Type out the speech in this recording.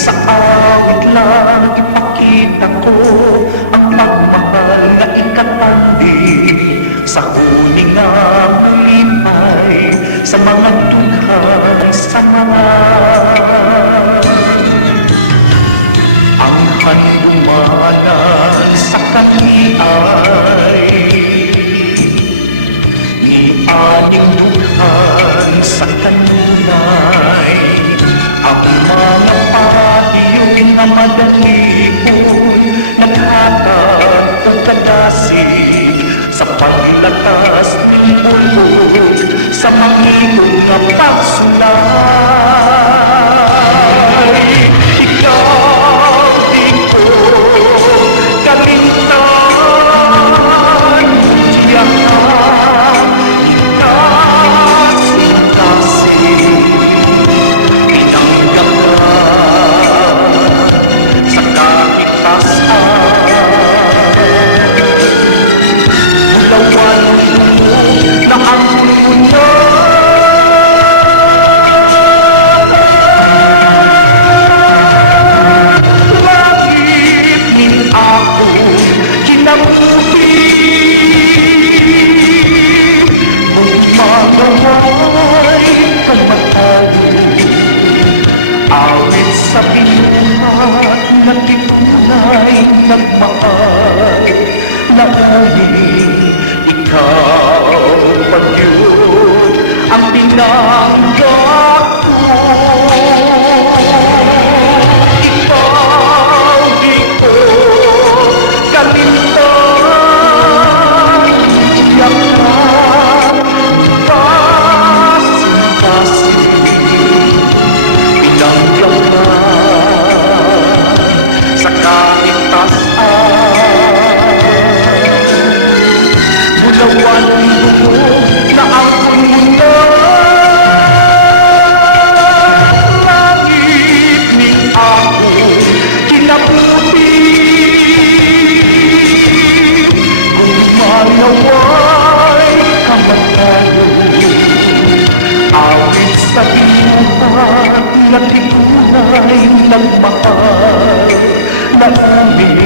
Sa awit lang ipakita ko ang pagmahal na ikatandi. Sa huningang mulipay, sa mga dughang samahan. Ang handumanan sa kami ay ni aning dughan sa kanunay. Ang mga patiyo'y na madalipon, naghatag o kadasig sa paglatas ng ulog, sa mangilog na pagsulay. Ikaw di ko kalintan, tiyak na awit sa pinuhat na titunay nagmahal na uling ikaw pagyud ang binanggap ko. Ikaw di ko kalintan, tiyak na awit sa binuhat na titunay nagmahal na umiyak.